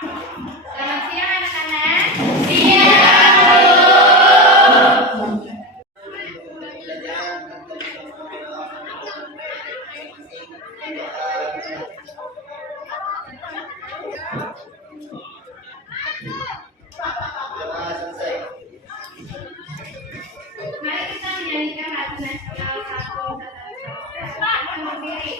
Selamat siang anak-anak. Mari kita menyanyikan lagu nasional 1 berdiri.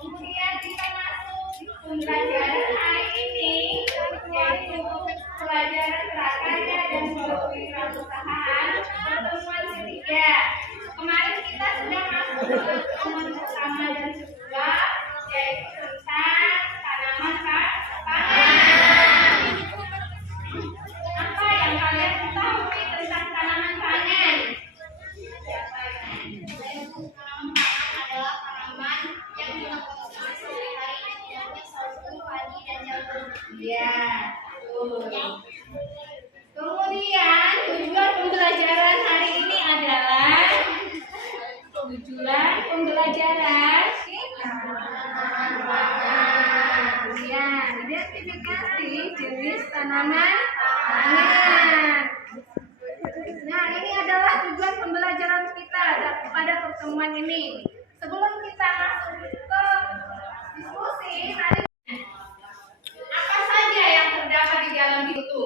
Kemudian kita masuk pembelajaran hari ini, yaitu pelajaran prakarya dan kewirausahaan pertemuan ketiga. Kemarin kita sudah masuk ke pertemuan pertama dan kedua, yaitu tentang tanaman pangan. Apa yang kalian ketahui tentang tanaman pangan? Ya, kemudian tujuan pembelajaran hari ini adalah ya, identifikasi jenis tanaman pangan. Nah, ini adalah tujuan pembelajaran kita pada pertemuan ini. Sebelum kita masuk ke diskusi, mari apa saja yang terdapat di dalam itu?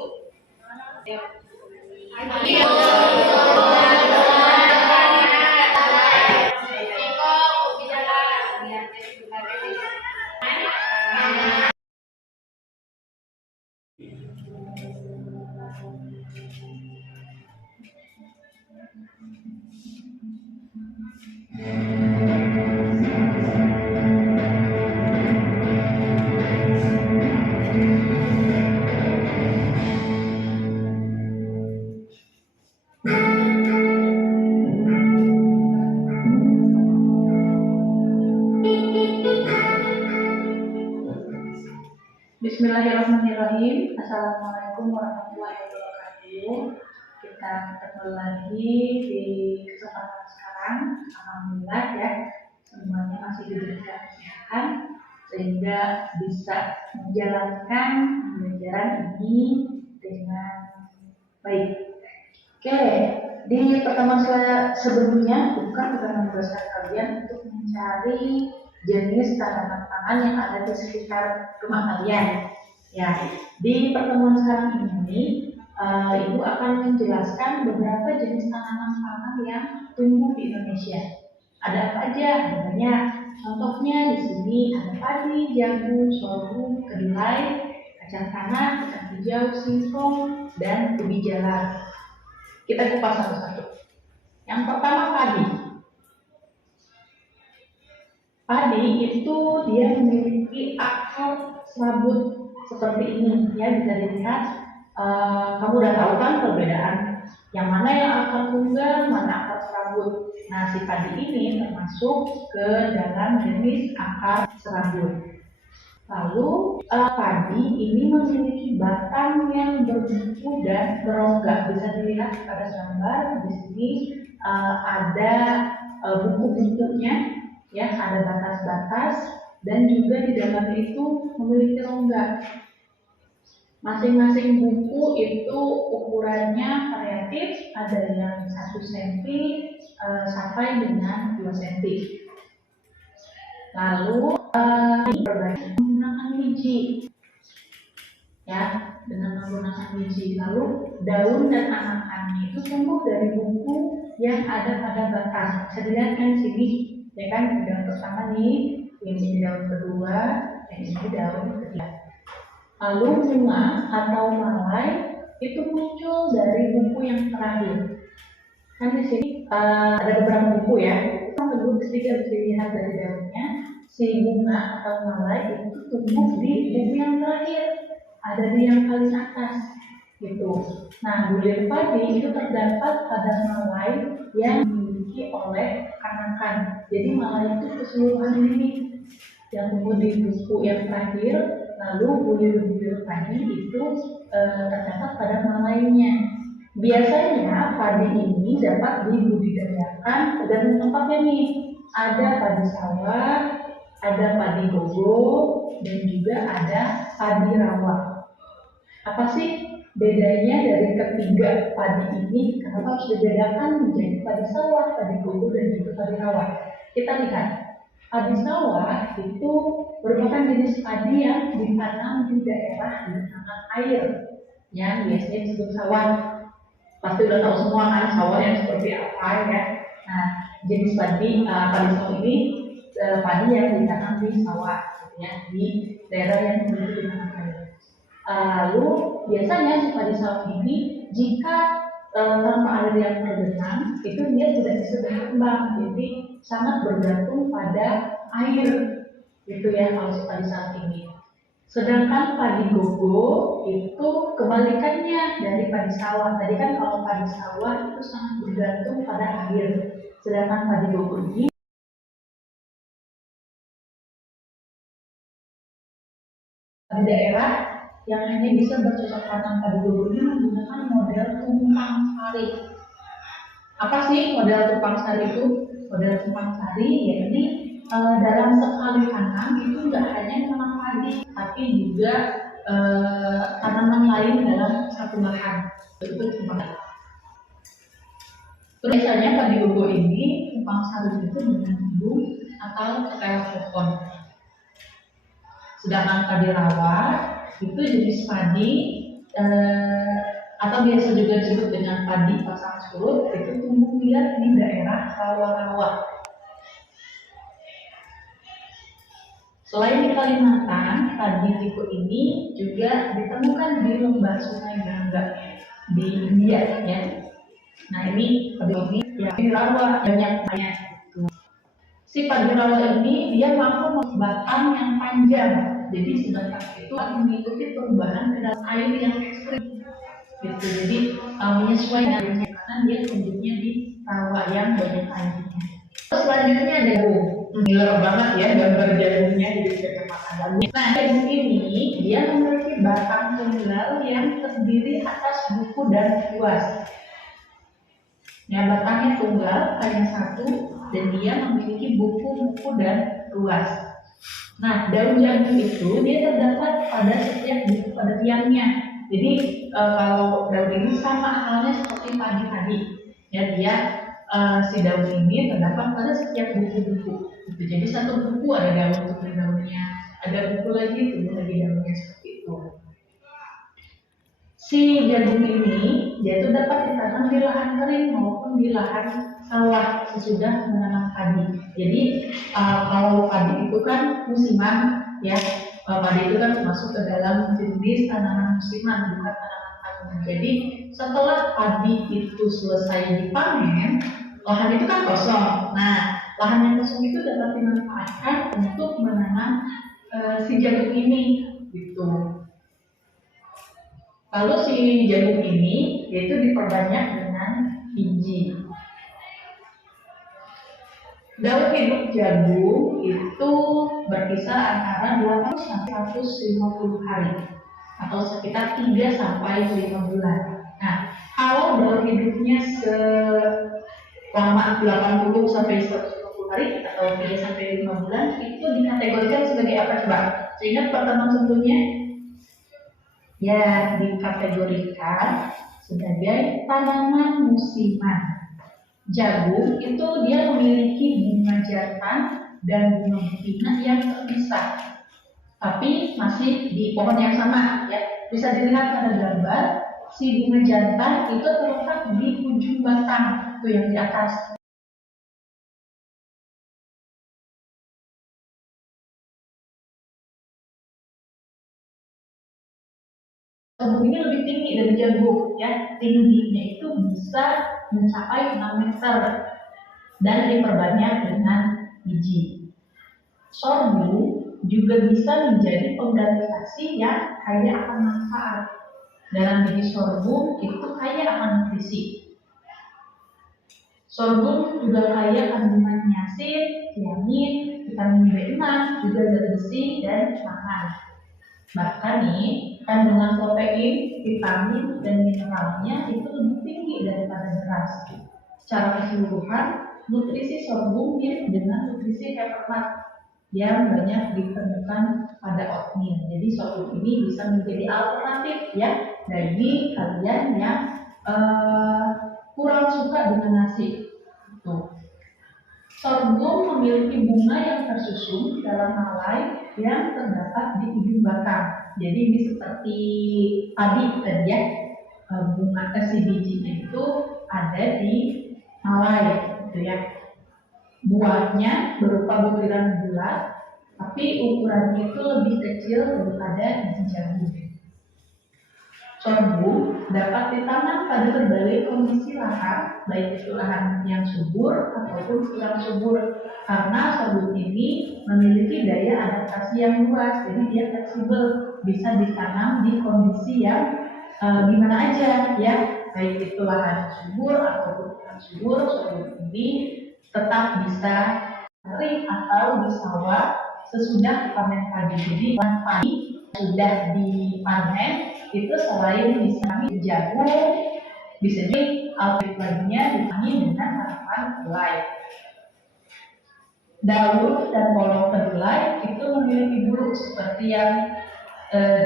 Bismillahirrahmanirrahim. Assalamualaikum warahmatullahi wabarakatuh. Kita ketemu lagi di kesempatan sekarang. Alhamdulillah ya, semuanya masih diberikan kesehatan sehingga bisa menjalankan pembelajaran ini dengan baik. Oke, di pertemuan sebelumnya bukan menugaskan kalian untuk mencari jenis tanaman pangan yang ada di sekitar rumah kalian. Ya, di pertemuan sekarang ini, Ibu akan menjelaskan beberapa jenis tanaman pangan yang tumbuh di Indonesia. Ada apa aja? Banyak. Contohnya di sini ada padi, jagung, sorghum, kedelai, kacang tanah, kacang hijau, singkong, dan ubi jalar. Kita kupas satu-satu. Yang pertama padi. Padi itu dia memiliki akar serabut seperti ini, ya bisa dilihat. Kamu udah tahu kan perbedaan yang mana yang akar tunggal, mana akar serabut. Nah, si padi ini termasuk ke dalam jenis akar serabut. Lalu padi ini memiliki batang yang berbuku dan berongga. Bisa dilihat pada gambar di sini ada buku-bukunya. Ya, ada batas-batas dan juga di dalamnya itu memiliki rongga. Masing-masing buku itu ukurannya variatif, ada yang 1 cm sampai dengan 2 cm. Lalu berbagai menggunakan biji, ya, dengan menggunakan biji. Lalu daun dan anakannya itu tumbuh dari buku yang ada pada batang. Bisa dilihat kan di sini, ya kan, daun pertama nih, ini daun kedua, dan ini daun ketiga. Lalu bunga atau malai itu muncul dari buku yang terakhir. Kan di sini ada beberapa buku ya. Yang kedua, ketiga bisa dilihat dari daunnya. Si bunga atau malai itu tumbuh di buku yang terakhir, ada di yang paling atas, gitu. Nah, bulir padi itu terdapat pada malai yang dimiliki oleh anakan. Jadi malai itu keseluruhan ini yang tumbuh di buku yang terakhir. Lalu bulir-bulir padi itu terdapat pada malainya. Biasanya padi ini dapat dibudidayakan dan tempatnya nih, ada padi sawah, ada padi gogo, dan juga ada padi rawa. Apa sih bedanya dari ketiga padi ini? Kenapa harus dibedakan menjadi padi sawah, padi gogo, dan juga padi rawa? Kita lihat, padi sawah itu merupakan jenis padi yang ditanam di daerah genangan air, yang biasanya disebut sawah. Pasti udah tahu semua kan sawah yang seperti apa ya. Nah, jenis padi sawah ini padi yang ditanam di sawah, ya, di daerah yang memiliki genangan air. Lalu biasanya si padi sawah ini jika tanpa air yang tergenang itu dia tidak bisa berkembang, jadi sangat bergantung pada air, gitu ya kalau si padi sawah ini. Sedangkan padi gogo itu kebalikannya dari padi sawah. Tadi kan kalau padi sawah itu sangat bergantung pada air, sedangkan padi gogo ini di daerah yang hanya bisa bercocok tanam padi gogo ini menggunakan model tumpang sari. Apa sih model tumpang sari itu? Model tumpang sari yakni dalam sekali tanam itu nggak hanya tanam padi, tapi juga tanaman lain dalam satu lahan. Itu tumpang sari. Terus biasanya padi gogo ini tumpang sari itu dengan hidung atau setel pohon. Sedangkan padi rawa itu jenis padi atau biasa juga disebut dengan padi pasang surut, itu tumbuh liar di daerah rawa-rawa. Selain di Kalimantan, padi tipe ini juga ditemukan di lembah Sungai Gangga di India, ya. Nah, ini padi yang rawa banyak. Si padi rawa ini dia mampu batang yang panjang, jadi sebatang itu akan mengikuti perubahan kedalaman air yang ekstrim, gitu. Jadi menyesuaikan karena dia tumbuhnya di rawa yang banyak airnya. Selanjutnya ada jagung. Gila banget ya gambar jagungnya, jadi bisa makan jagung. Nah, jagung ini dia memiliki batang tunggal yang terdiri atas buku dan ruas. Ya, batangnya tunggal hanya satu dan dia memiliki buku-buku dan ruas. Nah, daun jagung itu dia terdapat pada setiap buku pada tiangnya. Jadi kalau daun ini sama halnya seperti padi tadi, ya, dia si daun ini terdapat pada setiap buku-buku. Jadi satu buku ada daunnya, ada buku lagi tumbuh lagi daunnya, seperti itu. Si jagung ini dia itu dapat ditanam di lahan kering maupun di lahan sawah sesudah menanam padi. Jadi kalau padi itu kan musiman, ya, padi itu kan masuk ke dalam jenis tanaman musiman, bukan tanaman tahunan. Jadi setelah padi itu selesai dipanen, lahan itu kan kosong. Nah, lahan yang kosong itu dapat dimanfaatkan untuk menanam si jagung ini, gitu. Lalu si jagung ini yaitu diperbanyak dengan biji. Daun hidup jagung itu berkisar antara 8 sampai 150 hari atau sekitar 3 sampai 5 bulan. Nah, kalau daun hidupnya selama 80 sampai 150 hari atau 3 sampai 5 bulan itu dikategorikan sebagai apa coba? Sehingga pertemuan sebelumnya Ya, dikategorikan sebagai tanaman musiman. Jagung itu dia memiliki bunga jantan dan bunga betina yang terpisah, tapi masih di pohon yang sama ya. Bisa dilihat pada gambar, si bunga jantan itu terletak di ujung batang, itu yang di atas. Sorghum ini lebih tinggi dari jagung ya, tingginya itu bisa mencapai 6 meter dan diperbanyak dengan biji. Sorghum juga bisa menjadi pengganti nasi yang kaya akan manfaat. Dalam biji sorghum itu kaya akan nutrisi. Sorghum juga kaya kandungan niacin, tiamin, vitamin B6, juga zat besi dan mangan. Bahkan nih, kandungan protein, vitamin, dan mineralnya itu lebih tinggi daripada beras. Secara keseluruhan, nutrisi sorghum mirip dengan nutrisi hazelnut yang banyak ditemukan pada oatmeal. Jadi sorghum ini bisa menjadi alternatif ya bagi kalian yang kurang suka dengan nasi. Tuh. Sorghum memiliki bunga yang tersusun dalam helai yang terdapat di ujung batang. Jadi ini seperti padi tadi ya, bunga si bijinya itu ada di helai, gitu ya. Buahnya berupa butiran bulat, tapi ukurannya itu lebih kecil daripada biji jagung. Sorghum dapat ditanam pada berbagai kondisi lahan, baik itu lahan yang subur ataupun kurang subur, karena sorghum ini memiliki daya adaptasi yang luas, jadi dia fleksibel, bisa ditanam di kondisi yang gimana aja ya, baik itu lahan subur ataupun kurang subur. Sorghum ini tetap bisa kering atau di sawah sesudah panen padi. Jadi padi sudah dipanen itu selain bisa jagung, bisa jadi alternatifnya ditanami dengan tanaman kedelai. Daun dan polong kedelai itu memiliki bulu seperti yang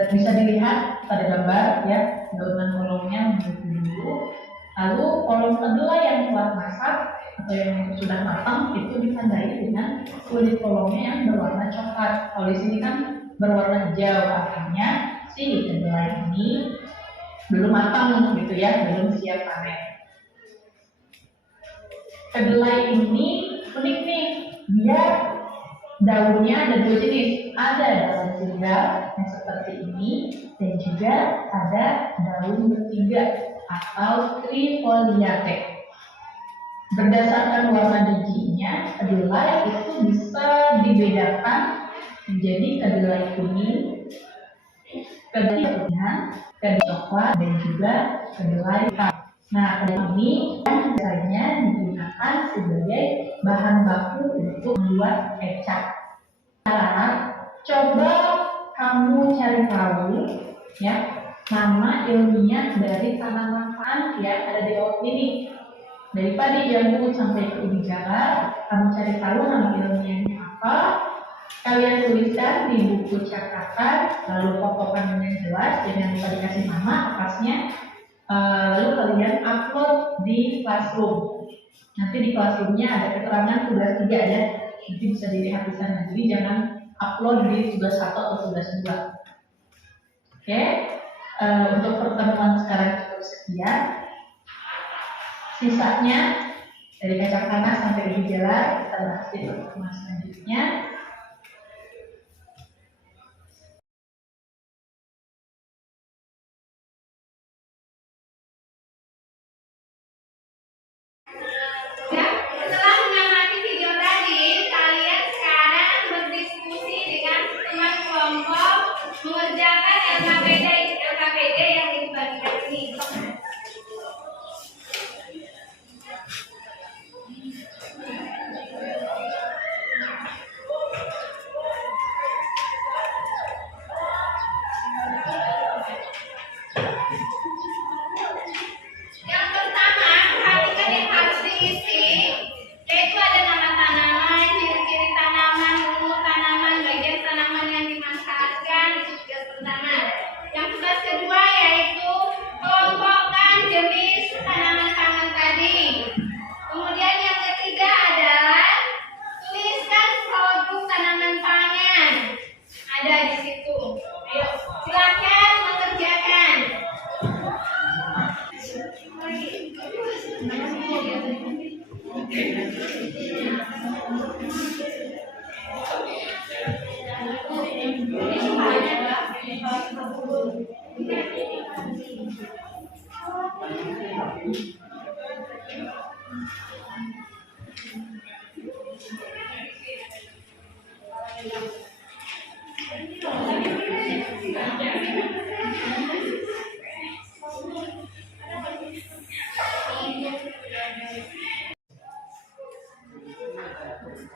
bisa dilihat pada gambar ya, daun dan polongnya memiliki bulu. Lalu polong kedelai yang telah masak atau yang sudah matang itu ditandai dengan kulit polongnya yang berwarna coklat. Kalau di sini kan berwarna hijau, artinya si kedelai ini belum matang gitu ya, belum siap panen. Kedelai ini unik nih, dia daunnya ada dua jenis, ada daun tunggal yang seperti ini dan juga ada daun bertiga atau trifoliate. Berdasarkan warna bijinya, kedelai itu bisa dibedakan menjadi kedelai kuning, kedelai putih, kedelai coklat, dan juga kedelai hitam. Nah, kedelai ini biasanya digunakan sebagai bahan baku untuk membuat kecap. Sekarang, coba kamu cari tahu ya nama ilmiah dari tanaman yang ada di oat ini. Dari padi, jagung sampai ke ubi jalar, kamu cari tahu nama ilmiahnya apa. Kalian tuliskan di buku catatan, lalu fotokan dengan jelas, jangan lupa dikasih nama atasnya. Lalu kalian upload di Classroom. Nanti di Classroomnya ada keterangan tugas 3 ya, nanti bisa dilihat di sana. Jadi jangan upload di tugas 1 atau tugas 2. Oke, untuk pertemuan sekarang cukup sekian. Sisanya dari kacang tanah sampai ubi jalar kita bahas di pertemuan selanjutnya. Setelah mengamati video tadi, kalian sekarang berdiskusi dengan teman kelompok mengerjakan LKPD yang dibagikan ini.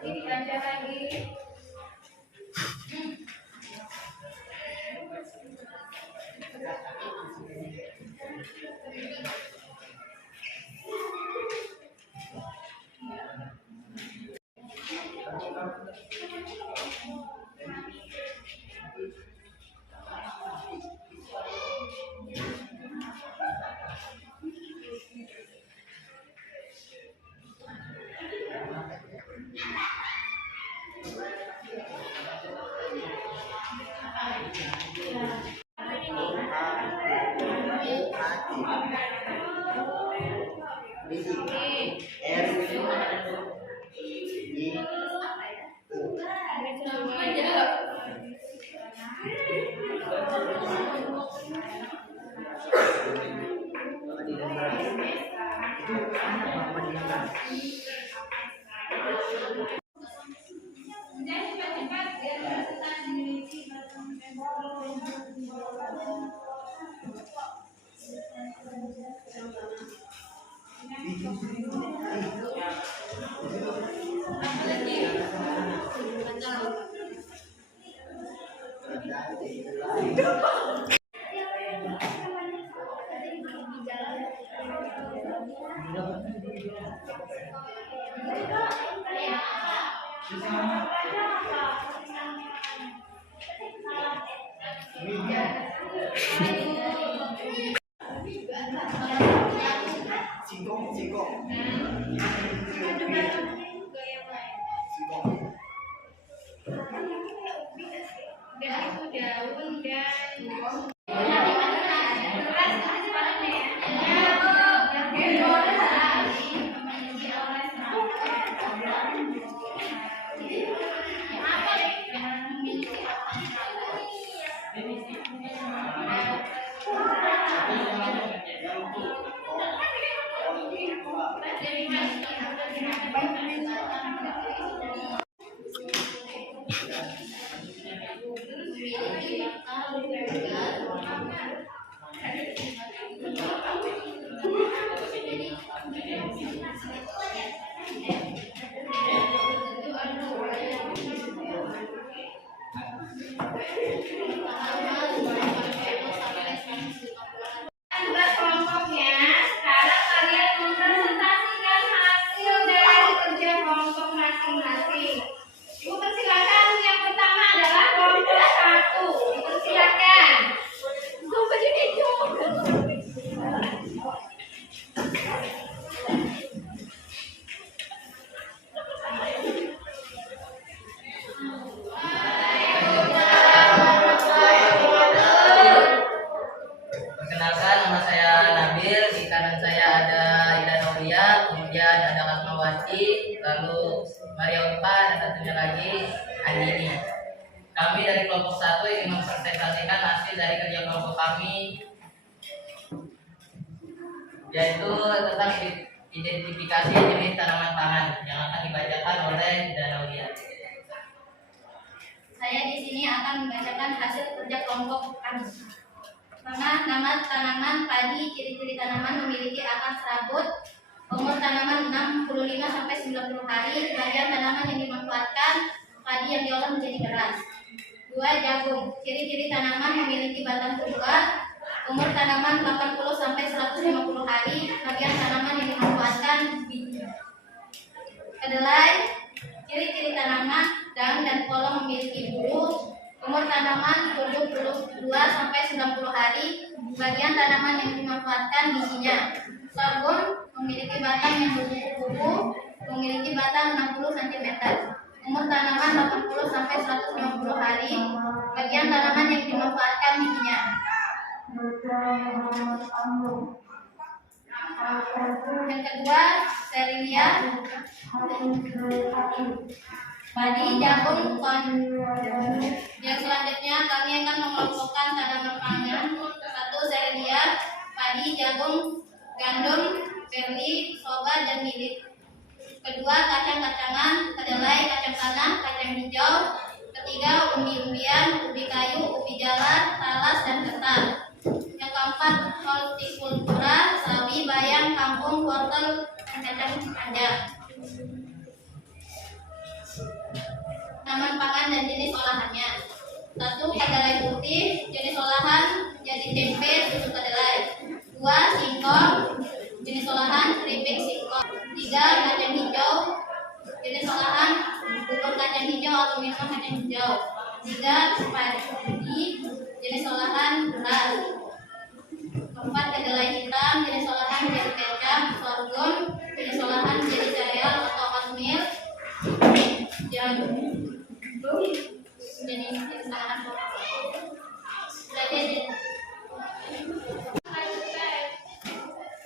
Dibaca lagi. Cepat-cepat biar kita dimiliki kelompoknya. Sekarang kalian mempresentasikan hasil dari kerja kelompok masing-masing. Ibu persilakan, yang pertama adalah kelompok 1. Dipersilakan. Perkenalkan, nama saya Nabil. Di kanan saya ada Ida Noria, kemudian ada Asmawati, lalu Maria Ulfa, dan satunya lagi Andini. Kami dari kelompok 1 ingin mempresentasikan hasil dari kerja kelompok kami, yaitu tentang identifikasi jenis tanaman pangan yang akan dibacakan oleh Ida Noria. Saya di sini akan membacakan hasil kerja kelompok kami. Pertama, nama tanaman padi, ciri-ciri tanaman memiliki akar serabut, umur tanaman 65 sampai 90 hari, bagian tanaman yang dimanfaatkan, padi yang diolah menjadi beras. 2. Jagung, ciri-ciri tanaman memiliki batang terbuka, umur tanaman 80 sampai 150 hari, bagian tanaman yang dimanfaatkan biji. Kedelai, ciri-ciri tanaman, daun dan kolong memiliki bulu, umur tanaman 72 sampai 90 hari, bagian tanaman yang dimanfaatkan bijinya. Sorghum memiliki batang yang berkupu-kupu, memiliki batang 60 cm. Umur tanaman 80 sampai 150 hari, bagian tanaman yang dimanfaatkan bijinya. Yang kedua, cerelia, padi, jagung, kon. Yang selanjutnya kami akan mengelompokkan tanaman pangan. Satu, cerelia, padi, jagung, gandum, barley, soba, dan millet. Kedua, kacang-kacangan, kedelai, kacang tanah, kacang hijau. Ketiga, umbi-umbian, ubi kayu, ubi jalar, talas, dan ketan. Yang keempat, hortikultura, sawi, bayam, kangkung, wortel, dan kacang panjang. Tanaman pangan dan jenis olahannya. Satu, kedelai putih, jenis olahan jadi tempe, susu kedelai. Dua, singkong, jenis olahan keripik singkong. Tiga, kacang hijau, jenis olahan bubur kacang hijau atau minuman kacang hijau. Tiga, padi, jenis olahan beras. Keempat, kedelai hitam, jenis olahan jadi kecap. Sorghum, jenis olahan jadi sereal atau oatmeal. Jagung, jenis olahan pokok.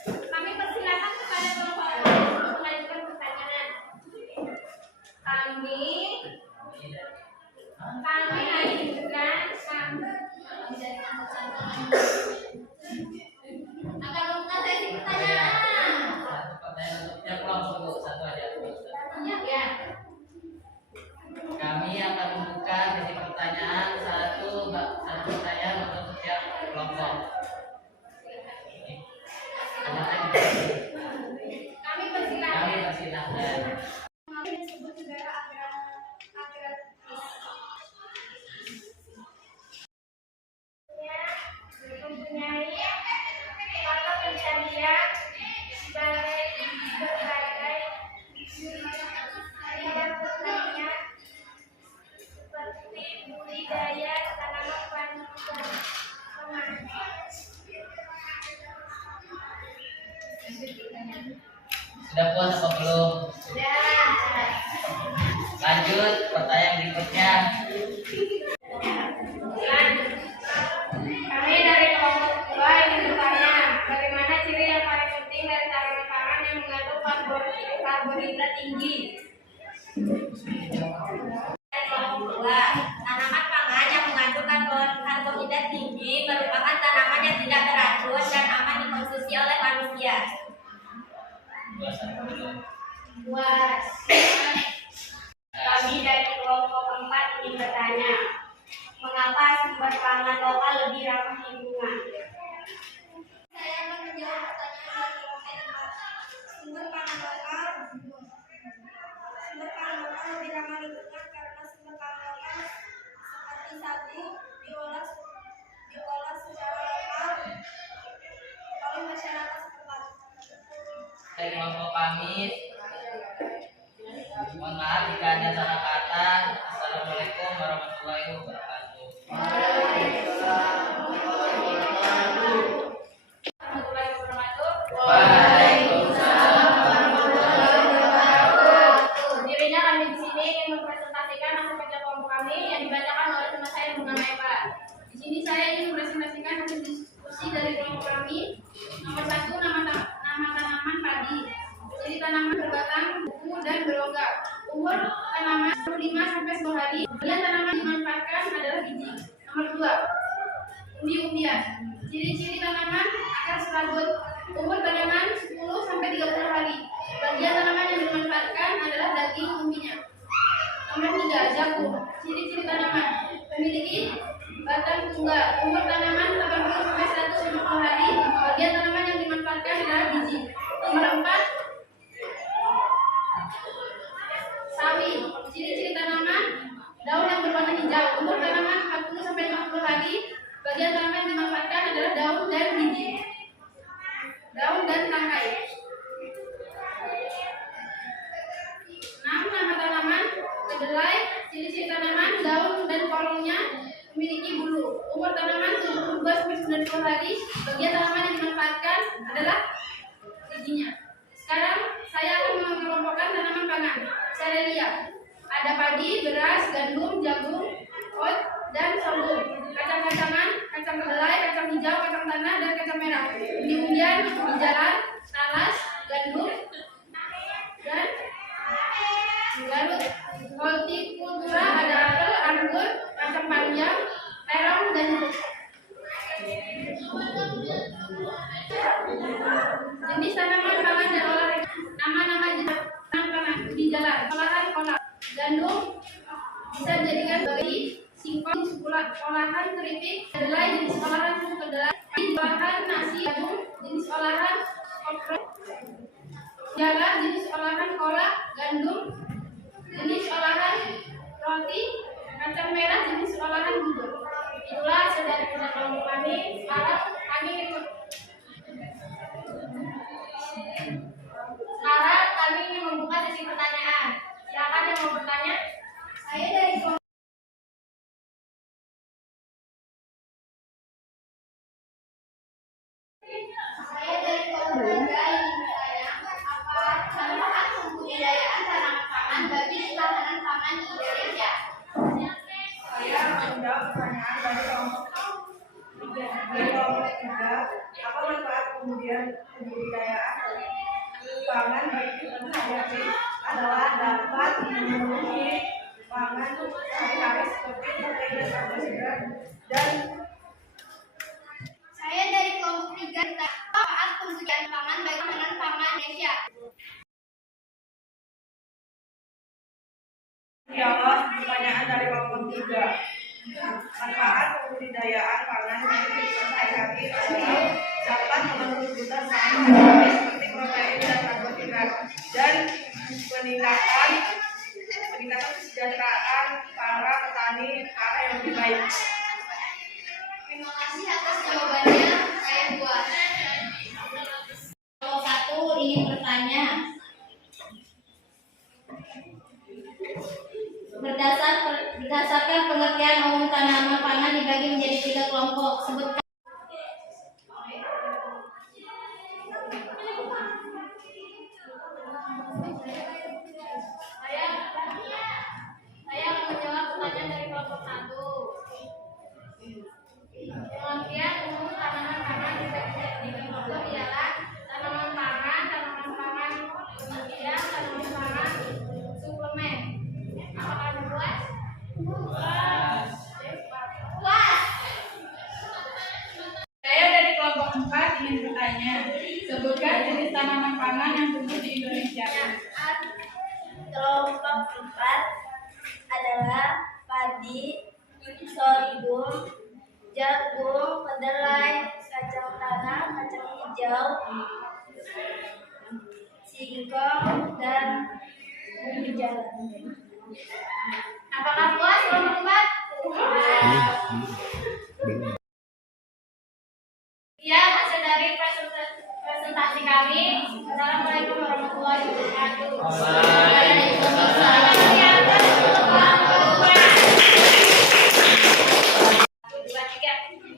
Kami persilakan kepada Bapak untuk mengajukan pertanyaan. Kami ajukan akan membuka sesi pertanyaan. Satu pertanyaan untuk tiap kelompok, Bu. Satu aja. ya. Kami akan membuka sesi pertanyaan satu pertanyaan untuk setiap kelompok. Kami persilakan. Kami persilahkan. Kami disebut negara agraris. Mempunyai mata pencarian berbagai bidang pertanian seperti budidaya tanaman pangan. Sudah puas apa belum? Sudah. Lanjut pertanyaan berikutnya. Kami dari kelompok 2 ingin bertanya, bagaimana ciri yang paling penting dari tanaman pangan yang mengandung karbohidrat tinggi? Dari kelompok 2, tanaman pangan yang mengandung karbohidrat tinggi merupakan tanaman yang tidak beracun dan aman dikonsumsi oleh manusia. Puas. Kami dari kelompok 4 ingin bertanya, mengapa sumber pangan lokal lebih ramah lingkungan? Saya akan menjawab pertanyaan dari kelompok 4. Sumber pangan lokal lebih ramah lingkungan karena sumber pangan lokal seperti sagu diolah secara lokal oleh masyarakat setempat. Dari kelompok kami, mohon maaf jika ada salah kata. Assalamualaikum warahmatullahi wabarakatuh. Warahmatullahi wabarakatuh. Waalaikumsalam warahmatullahi wabarakatuh. Dirinya kami di sini ingin mempresentasikan hasil kerja kelompok kami yang dibacakan oleh teman saya mengenai Pak. Di sini saya ingin mempresentasikan hasil diskusi dari kelompok kami. Nomor 1, nama tanaman padi. Jadi tanaman berbatang, buku, dan berlogam. Umur tanaman 5 sampai 10 hari. Kemudian tanaman dimanfaatkan adalah biji. Nomor 2, umbi-umbian. Ciri-ciri tanaman akar serabut. Umur tanaman 10 sampai 30 hari. Bagian tanaman yang dimanfaatkan adalah daging umbinya. Nomor 3, jagung. Ciri-ciri tanaman memiliki batang tunggal. Umur tanaman 80 sampai 150 hari. Bagian tanaman yang dimanfaatkan adalah biji. Nomor 4, sawi. Ciri-ciri tanaman daun yang berwarna hijau. Umur tanaman 40 sampai 50 hari. Bagian tanaman yang dimanfaatkan adalah daun dan biji. Daun dan tangkai. 6, nama tanaman kedelai. Ciri-ciri tanaman daun dan kolongnya memiliki bulu. Umur tanaman 72 sampai 90 hari. Bagian tanaman yang dimanfaatkan adalah bijinya. Sekarang saya akan mengelompokkan tanaman pangan. Cerealia. Ada padi, beras, gandum, jagung, oat, dan sorghum. Kacang-kacangan, kacang kedelai, kacang hijau, kacang tanah, dan kacang merah. Umbi-umbian, ubi jalar, talas, gandum, dan garut. Hortikultura ada apel, anggur, kacang panjang, terong, dan jeruk. Jenis tanaman pangan dan olahraga. Nama-nama jenis tanaman di jalan. Olahan kolak. Gandum bisa dijadikan sebagai singkong, olahan keripik, kedelai, jenis olahan susu kedelai, olahan nasi gabung, jenis olahan koprek, jala, jenis olahan kolak, gandum, jenis olahan roti, kacang merah, jenis olahan bubur. Itulah hasil dari kerja kelompok kami. Sekarang kami ingin membuka sesi pertanyaan. Silakan yang mau bertanya. Saya dari kelompok 3 ingin bertanya, apa manfaat pembudidayaan tanaman pangan bagi ketahanan pangan di Indonesia? Saya menjawab pertanyaan dari kelompok 3. Apa manfaat pembudidayaan pangan bagi petani adalah dapat memenuhi pangan sehari-hari seperti protein dan karbohidrat dan Saya dari kelompok 3 bertanya, apa manfaat pembudidayaan pangan bagi ketahanan pangan Indonesia? jawab pertanyaan dari kelompok 3. Manfaat pembudidayaan pangan bagi kehidupan sehari-hari adalah dapat memenuhi kebutuhan pangan sehari-hari seperti protein dan karbohidrat dan peningkatan kesejahteraan para petani ke arah yang lebih baik. Terima kasih atas jawabannya. Saya buat. Kelompok 1 ingin bertanya. Berdasarkan pengertian umum tanaman pangan dibagi menjadi 3 kelompok. Sebutkan. Saya akan menjawab pertanyaan dari kelompok 1. Pengertian umum tanaman pangan dibagi menjadi 3 kelompok ialah tanaman pangan penunjang, tanaman pangan suplemen. Apakah Anda puas? Puas. Saya dari kelompok 4 ingin bertanya, sebutkan jenis tanaman pangan yang tumbuh di Indonesia. Kelompok 4 adalah padi, sorghum, jagung, kedelai, kacang tanah, kacang hijau, singkong, dan bumbu jalan. Apakah puas kelompok 4? Ya, hasil dari presentasi kami. Assalamualaikum warahmatullahi wabarakatuh.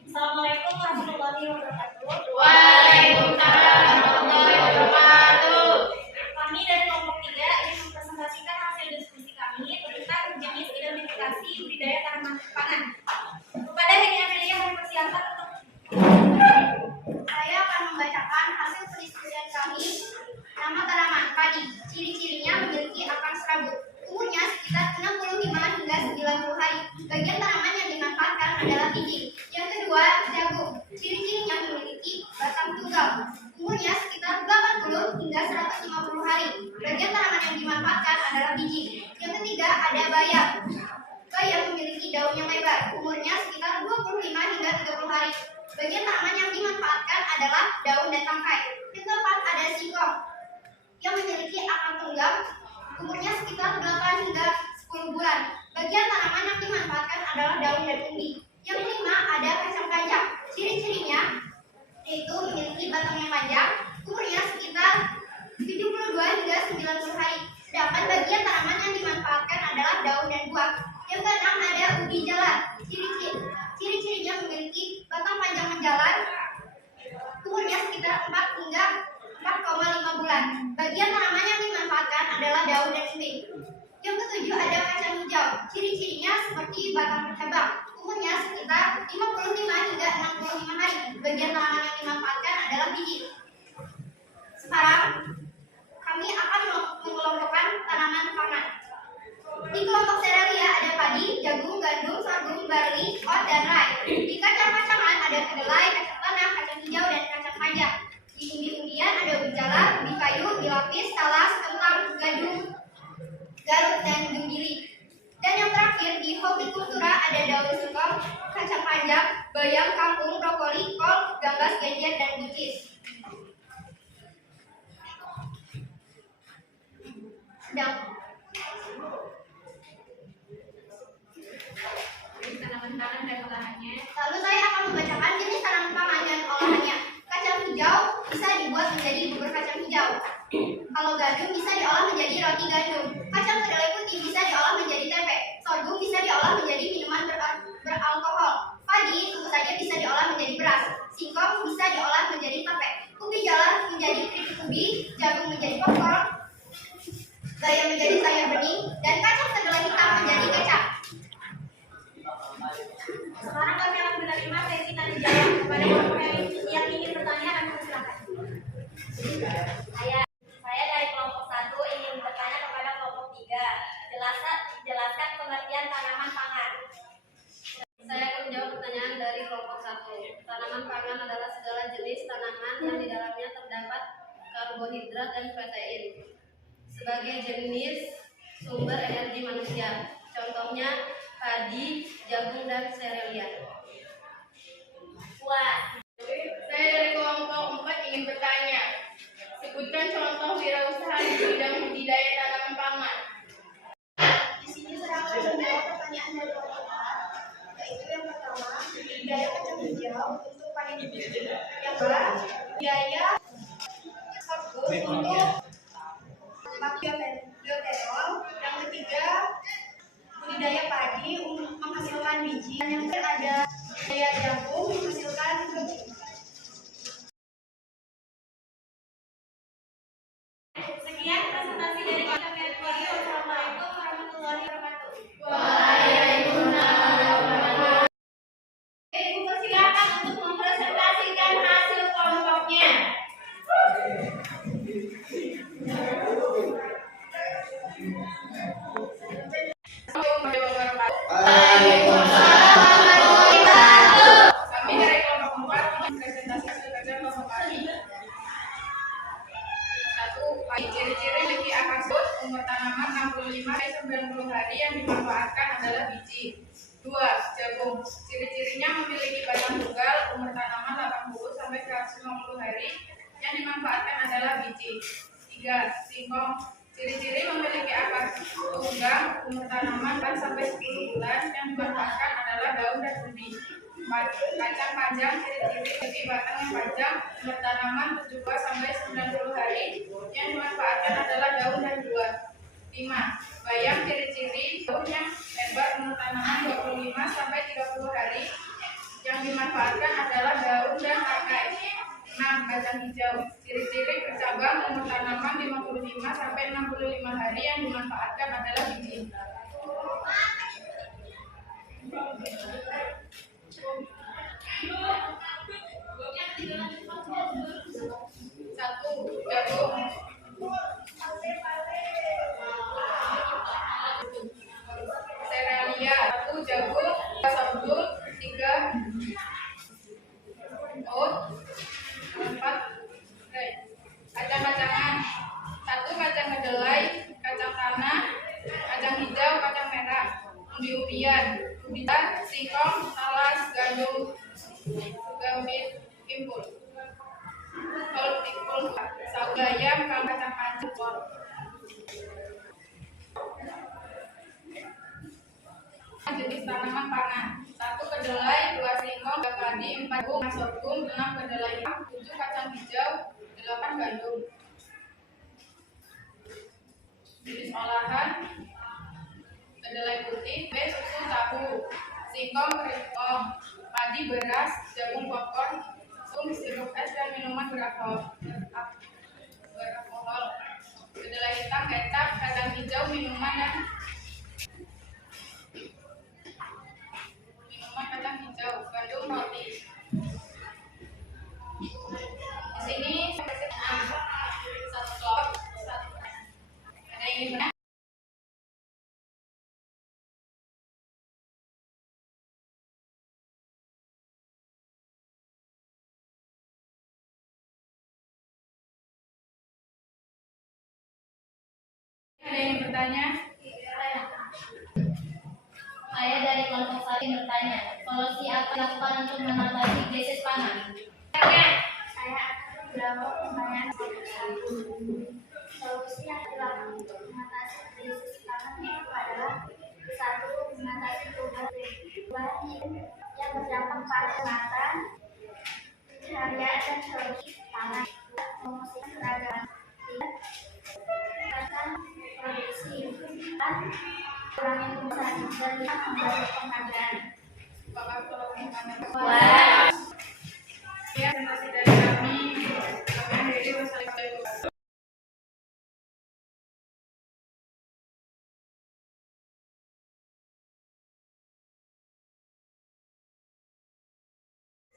Assalamualaikum warahmatullahi wabarakatuh. Waalaikumsalam warahmatullahi wabarakatuh. Kami dari kelompok 3 ingin mempresentasikan hasil diskusi kami tentang jenis identifikasi budidaya tanaman pangan. Kepada Heni Amelia kami persilakan untuk saya akan membacakan hasil pendiskusian kami. Nama tanaman padi, ciri-cirinya memiliki akar serabut, umurnya sekitar 65 hingga 90 hari. Bagian tanaman yang dimanfaatkan adalah biji. Yang kedua, jagung, ciri-cirinya memiliki batang tunggal, umurnya sekitar 80 hingga 150 hari. Bagian tanaman yang dimanfaatkan adalah biji. Yang ketiga, ada bayam. Bayam memiliki daun yang lebar, umurnya sekitar 25 hingga 30 hari. Bagian tanaman yang dimanfaatkan adalah daun dan tangkai. Yang keempat, ada singkong yang memiliki akar tunggal, umurnya sekitar 8 hingga 10 bulan. Bagian tanaman yang dimanfaatkan adalah daun dan umbi. Yang kelima, ada kacang panjang. Ciri-cirinya yaitu memiliki batang yang panjang, umurnya sekitar 72 hingga 90 hari. Sedangkan bagian tanaman yang dimanfaatkan adalah daun dan buah. Yang keenam, ada ubi jalar. Ciri-cirinya memiliki batang panjang menjalar, umurnya sekitar 4 hingga 4,5 bulan. Bagian tanaman yang dimanfaatkan adalah daun dan umbi. Yang ketujuh, ada kacang hijau. Ciri-cirinya seperti batang bercabang, umurnya sekitar 55 hingga 65 hari. Bagian tanaman yang dimanfaatkan adalah biji. Sekarang kami akan mengelompokkan tanaman pangan. Di kelompok serealia ada padi, jagung, gandum, sorghum, barley, oat, dan rye. Di kacang-kacangan ada kedelai, kacang tanah, kacang hijau, dan kacang panjang. Di umbi-umbian ada ubi jala, ubi kayu, ubi lapis, talas, kentang, gandum, garut, dan gembiri. Dan yang terakhir di hortikultura ada daun singkong, kacang panjang, bayam, kangkung, brokoli, kol, gambas, genjer, dan buncis. Tanaman pangan dan olahannya. Lalu saya akan membacakan jenis tanaman pangan dan olahannya. Kacang hijau bisa dibuat menjadi bubur kacang hijau. Kalau gandum bisa diolah menjadi roti gandum. Kacang kedelai putih bisa diolah menjadi tempe. Sorghum bisa diolah menjadi minuman beralkohol. Padi tentu saja bisa diolah menjadi beras. Singkong bisa diolah menjadi tape. Ubi jalar menjadi keripik ubi. Jagung menjadi popcorn. Bayam menjadi sayur bening. Dan kacang kedelai hitam menjadi kecap. Sekarang kami akan menerima sesi tanya jawab kepada kelompok yang ingin bertanya dan silakan. Saya dari kelompok 1 ingin bertanya kepada kelompok 3. Jelaskan pengertian tanaman pangan. Saya akan menjawab pertanyaan dari kelompok 1. Tanaman pangan adalah segala jenis tanaman yang di dalamnya terdapat karbohidrat dan protein sebagai jenis sumber energi manusia. Contohnya padi, jagung, dan serealia. Puas. Saya dari kelompok 4 ingin bertanya. Sebutkan contoh wirausaha di bidang budidaya tanaman pangan. Di sini saya akan menjawab pertanyaan dari kelompok 4, yaitu yang pertama, budidaya kacang hijau untuk panen biji. Yang kedua, budidaya sorghum untuk bioetanol. Yang ketiga, budidaya padi untuk menghasilkan biji. Dan yang terakhir ada budidaya jagung menghasilkan keju. Sekian presentasi dari kita. Wassalamualaikum warahmatullahi wabarakatuh. Ibu persilakan untuk mempresentasikan hasil kelompoknya. Kami dari kelompok 4 presentasi hasil kerja kelompok kami. 1. Ciri-ciri memiliki akar sud, umur tanaman 65-90 hari yang dimanfaatkan adalah biji. 2. Jagung. Ciri-cirinya memiliki batang tunggal, umur tanaman 80-150 hari yang dimanfaatkan adalah biji. 3. Singkong. Ciri-ciri memiliki akar tunggang, umur tanaman 4-10 bulan yang dimanfaatkan adalah daun dan ubi. 4. Kacang panjang. Ciri-ciri memiliki batang yang panjang, umur tanaman 70-90 hari yang dimanfaatkan adalah daun dan buah. 5. Bayam. Ciri-ciri daunnya lebar, umur tanaman 25-30 hari yang dimanfaatkan adalah daun dan tangkai. 6. Kacang hijau. Ciri-ciri bercabang, umur tanaman 55-65 hari yang dimanfaatkan adalah biji. Satu, jagung. Serealia. 1. Jagung. 2. sorghum. 3. oat. 4. Kacang-kacangan. 1. Kacang kedelai, kacang tanah, kacang hijau, kacang merah, umbi-umbian, ubi jalar, singkong, talas, gandum, gambir, impul, sagu bayam, kacang panjang, kol. Jenis tanaman pangan. 1. Kedelai, 2. singkong, 3. padi, 4. jagung, 5. sorghum, 6. kedelai, 7. kacang hijau, 8. gandum. Jenis olahan: kedelai putih, susu, tahu, singkong, keripik, padi, beras, jagung, popcorn, sirup es, dan minuman beralkohol. Kedelai hitam, kecap, kacang hijau, minuman kacang hijau, gandum, roti. Di sini yang bertanya? Saya dari kelompok satu yang bertanya, solusi apa yang dilakukan untuk mengatasi krisis pangan? Saya akan menjawab pertanyaan satu. Solusi yang dilakukan untuk mengatasi krisis pangan itu adalah satu, mengatasi perubahan yang berdampak pada kesehatan, harga dan produksi pangan, memastikan keragaman, meningkatkan produksi, dan kurangi kerusakan dan membantu penghargaan. Apakah tolong panel? Wah. Ya, presentasi dari kami. Kami akhiri wassalamualaikum.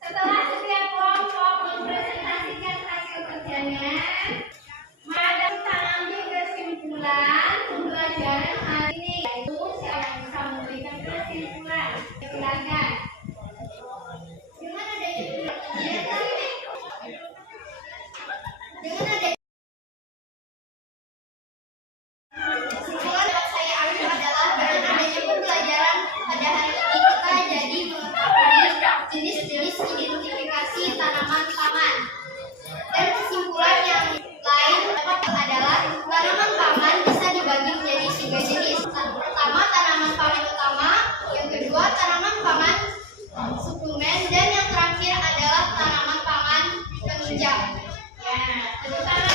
Setelah setiap kelompok mempresentasikan hasil kerjanya, maka kita ambil kesimpulan pembelajaran hari ini, yaitu siapa yang bisa memberikan kesimpulan. Silakan. Dengan adanya kesimpulan yang saya ambil adalah dengan adanya pembelajaran pada hari ini kita jadi mengetahui jenis-jenis identifikasi tanaman pangan. Dan kesimpulan yang lain adalah tanaman pangan bisa dibagi menjadi 3 jenis. Pertama, tanaman pangan utama, yang kedua tanaman pangan suplemen, dan yang terakhir adalah tanaman pangan penunjang. Ya, tepuk tangan.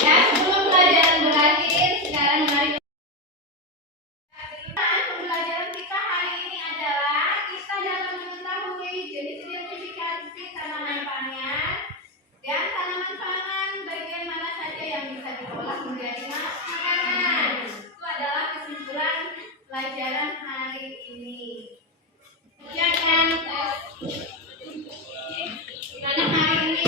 Ya, sebelum pelajaran berakhir, sekarang mari pembelajaran kita hari ini adalah kita dapat mengetahui jenis identifikasi tanaman pangan dan tanaman pangan bagian mana saja yang bisa diolah menjadi makanan. Itu adalah kesimpulan pelajaran hari ini. Ya kan? Karena hari ini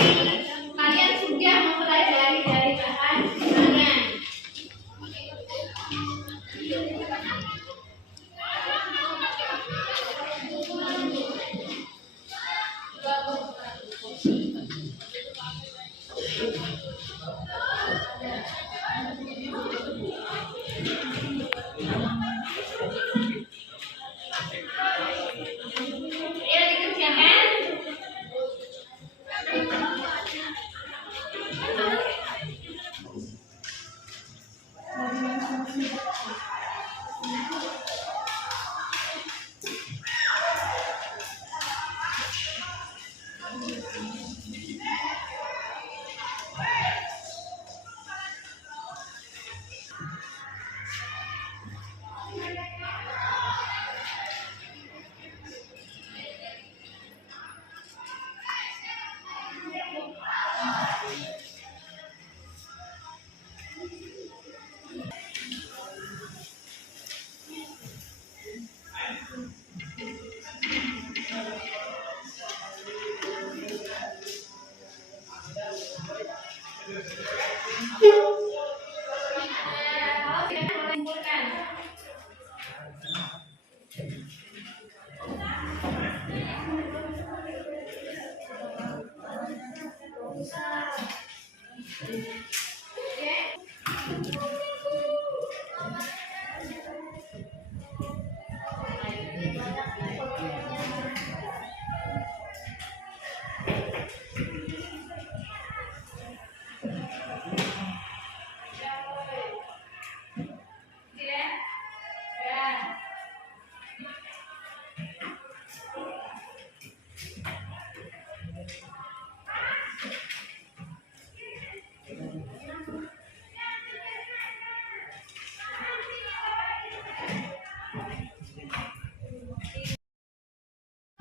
kalian sudah mempelajari dari bahan pangan. Ayo dikerjakan. Kalau tidak menyimpulkan.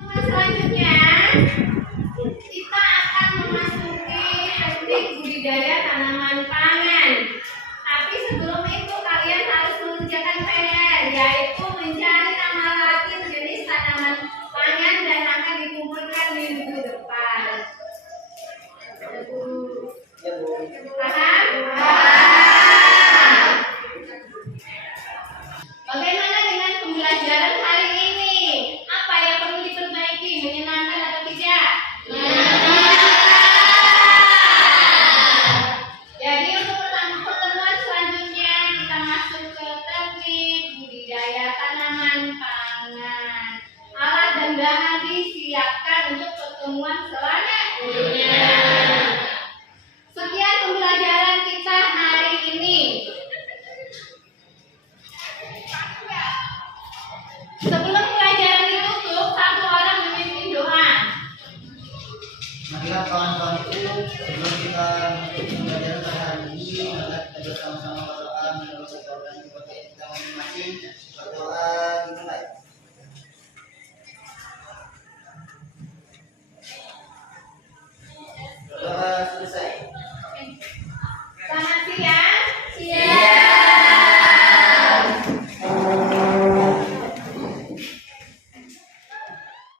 Selanjutnya kita akan memasuki teknik budidaya tanaman pangan. Tapi sebelum itu kalian harus mengerjakan PR, yaitu mencari nama latin jenis tanaman pangan dan akan dikumpulkan minggu depan.